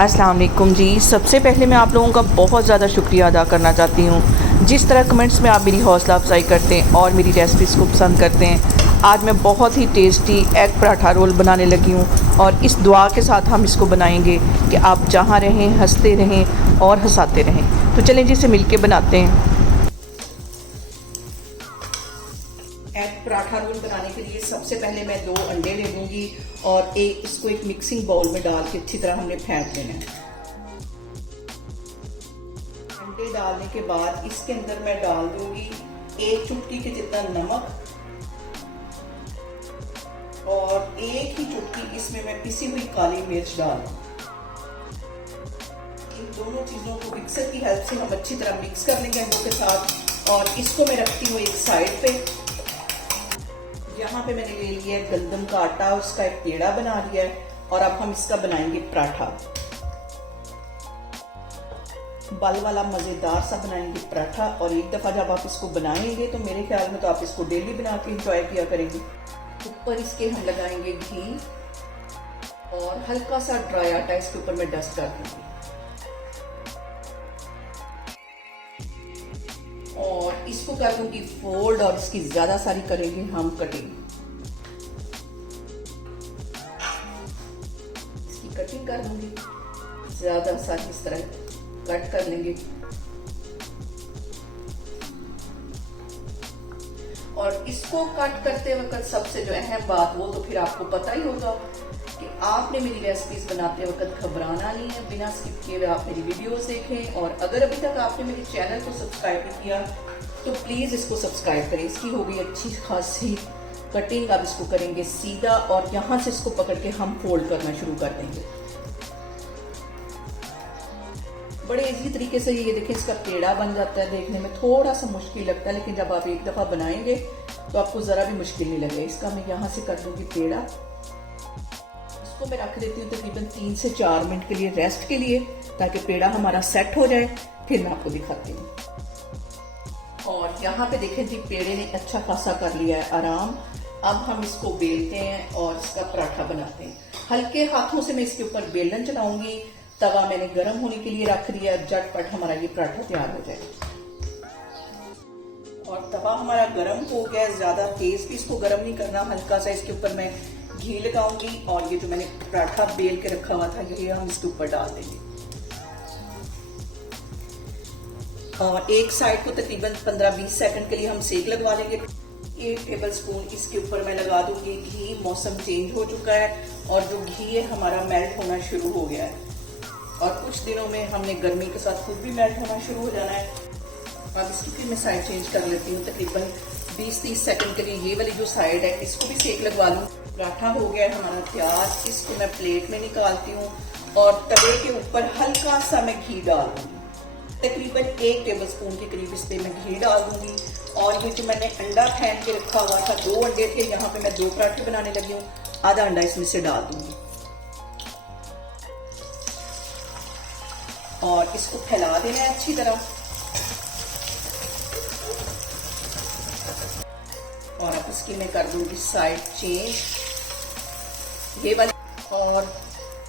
अस्सलाम वालेकुम जी। सबसे पहले मैं आप लोगों का बहुत ज़्यादा शुक्रिया अदा करना चाहती हूँ। जिस तरह कमेंट्स में आप मेरी हौसला अफजाई करते हैं और मेरी रेसिपीज़ को पसंद करते हैं। आज मैं बहुत ही टेस्टी एग पराठा रोल बनाने लगी हूँ और इस दुआ के साथ हम इसको बनाएंगे कि आप जहाँ रहें हंसते रहें और हंसाते रहें। तो चलें जी, इसे मिलके बनाते हैं। एग पराठा रोल बनाने के लिए सबसे पहले मैं 2 अंडे ले लूँगी और इसको एक मिक्सिंग बाउल में डाल के अच्छी तरह हमने फेंट लेना है। अंडे डालने के बाद इसके अंदर मैं डाल दूंगी 1 चुटकी के जितना नमक और 1 ही चुटकी इसमें मैं पिसी हुई काली मिर्च डाल। इन दोनों चीज़ों को मिक्सर की हेल्प से हम अच्छी तरह मिक्स कर लेंगे अंडों के साथ। और इसको मैं रखती हूँ एक साइड पे। यहाँ पे मैंने ले लिया है गंदम का आटा, उसका एक पेड़ा बना लिया है और अब हम इसका बनाएंगे पराठा। बल वाला मजेदार सा बनाएंगे पराठा। और एक दफा जब आप इसको बनाएंगे तो मेरे ख्याल में तो आप इसको डेली बना के एंजॉय किया करेंगे। ऊपर इसके हम लगाएंगे घी और हल्का सा ड्राई आटा इसके ऊपर मैं डस्ट कर दूंगी और इसको कर दूंगी फोल्ड और इसकी ज्यादा सारी करेंगे हम कटिंग। इसकी कटिंग कर दूंगी, ज्यादा सारी इस तरह कट कर लेंगे। और इसको कट करते वक्त सबसे जो अहम बात वो तो फिर आपको पता ही होगा कि आपने मेरी रेसिपीज बनाते वक्त घबराना नहीं है। बिना स्किप किए आप मेरी वीडियोस देखें और अगर अभी तक आपने मेरे चैनल को सब्सक्राइब नहीं किया तो प्लीज इसको सब्सक्राइब करें। इसकी होगी अच्छी खासी कटिंग। अब इसको करेंगे सीधा और यहां से इसको पकड़ के हम फोल्ड करना शुरू कर देंगे। बड़े इजी तरीके से ये देखें इसका पेड़ा बन जाता है। देखने में थोड़ा सा मुश्किल लगता है लेकिन जब आप एक दफा बनाएंगे तो आपको जरा भी मुश्किल नहीं लगेगा। इसका मैं यहाँ से कर दूंगी पेड़ा। इसको मैं रख देती हूँ तकरीबन 3 से 4 मिनट के लिए रेस्ट के लिए, ताकि पेड़ा हमारा सेट हो जाए। फिर मैं आपको दिखाती हूँ। और यहाँ पे देखें जी पेड़े ने अच्छा खासा कर लिया है आराम। अब हम इसको बेलते हैं और इसका पराठा बनाते हैं। हल्के हाथों से मैं इसके ऊपर बेलन चलाऊंगी। तवा मैंने गर्म होने के लिए रख दिया, झटपट हमारा ये पराठा तैयार हो जाएगा। और तवा हमारा गर्म हो गया, ज्यादा तेज भी इसको गर्म नहीं करना, हल्का सा इसके ऊपर मैं घी लगाऊंगी और ये जो मैंने पराठा बेल के रखा हुआ था ये हम इसके ऊपर डाल देंगे। और एक साइड को तकरीबन 15-20 सेकंड के लिए हम सेक लगवा लेंगे। 1 टेबल स्पून इसके ऊपर मैं लगा दूंगी घी। मौसम चेंज हो चुका है और जो घी है हमारा मेल्ट होना शुरू हो गया है और कुछ दिनों में हमने गर्मी के साथ खुद भी मेल्ट होना शुरू हो जाना है। अब इसकी फिर मैं साइड चेंज कर लेती हूँ। तकरीबन 20-30 सेकंड के लिए ये वाली जो साइड है इसको भी सेक लगवा लूँ। पराठा हो गया है हमारा तैयार। इसको मैं प्लेट में निकालती हूँ और तवे के ऊपर हल्का सा मैं घी डाल दूंगी। तकरीबन 1 टेबल स्पून के करीब इस पे मैं घी डाल दूंगी। और ये जो मैंने अंडा फेंट के रखा हुआ था, 2 अंडे थे, यहाँ पे मैं 2 पराठे बनाने लगी हूँ। आधा अंडा इसमें से डाल दूंगी और इसको फैला देना है अच्छी तरह। और अब इसकी मैं कर दूंगी साइड चेंज ये वाली।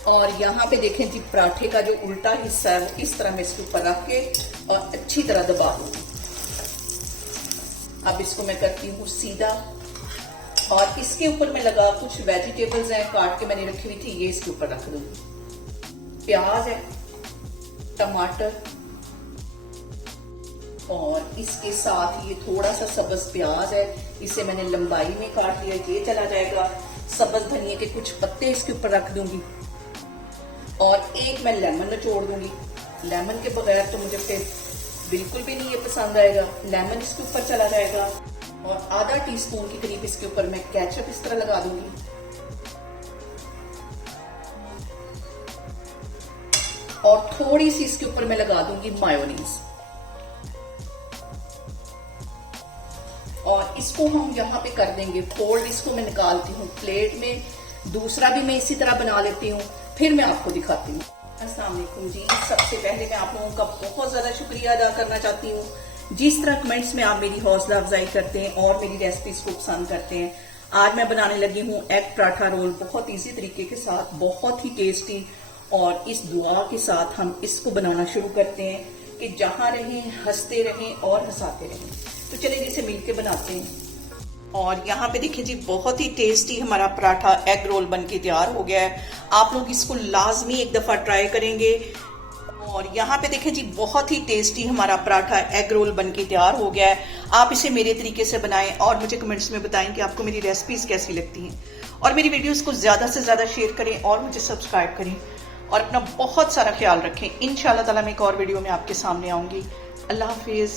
और यहाँ पे देखें जी पराठे का जो उल्टा हिस्सा है वो इस तरह मैं इसके ऊपर रख के और अच्छी तरह दबा दूंगी। अब इसको मैं करती हूँ सीधा और इसके ऊपर मैं लगा कुछ वेजिटेबल्स हैं काट के मैंने रखी हुई थी, ये इसके ऊपर रख दूंगी। प्याज है, टमाटर और इसके साथ ये थोड़ा सा सब्ज प्याज है, इसे मैंने लंबाई में काट लिया, ये चला जाएगा। सब्ज धनिया के कुछ पत्ते इसके ऊपर रख दूंगी और एक मैं लेमन निचोड़ दूंगी। लेमन के बगैर तो मुझे फिर बिल्कुल भी नहीं ये पसंद आएगा। लेमन इसके ऊपर चला जाएगा और आधा टीस्पून के करीब इसके ऊपर मैं केचप इस तरह लगा दूंगी। और थोड़ी सी इसके ऊपर मैं लगा दूंगी मायोनीज। और इसको हम यहाँ पे कर देंगे फोल्ड। इसको मैं निकालती हूँ प्लेट में। दूसरा भी मैं इसी तरह बना लेती हूँ, फिर मैं आपको दिखाती हूँ। अस्सलाम वालेकुम जी। सबसे पहले मैं आप लोगों का बहुत ज्यादा शुक्रिया अदा करना चाहती हूँ। जिस तरह कमेंट्स में आप मेरी हौसला अफजाई करते हैं और मेरी रेसिपीज को पसंद करते हैं। आज मैं बनाने लगी हूँ एग पराठा रोल, बहुत इजी तरीके के साथ, बहुत ही टेस्टी और इस दुआ के साथ हम इसको बनाना शुरू करते हैं कि जहां रहें हंसते रहें और हंसाते रहें। तो चलिए इसे मिलके बनाते हैं। और यहाँ पे देखिए जी, बहुत ही टेस्टी हमारा पराठा एग रोल बनके तैयार हो गया है। आप लोग इसको लाजमी एक दफा ट्राई करेंगे। और यहाँ पे देखें जी, बहुत ही टेस्टी हमारा पराठा एग रोल बनके तैयार हो गया है। आप इसे मेरे तरीके से बनाएं और मुझे कमेंट्स में बताएं कि आपको मेरी रेसिपीज कैसी लगती हैं। और मेरी वीडियोस को ज्यादा से ज्यादा शेयर करें और मुझे सब्सक्राइब करें और अपना बहुत सारा ख्याल रखें। इंशाल्लाह ताला मैं एक और वीडियो में आपके सामने आऊंगी। अल्लाह हाफिज।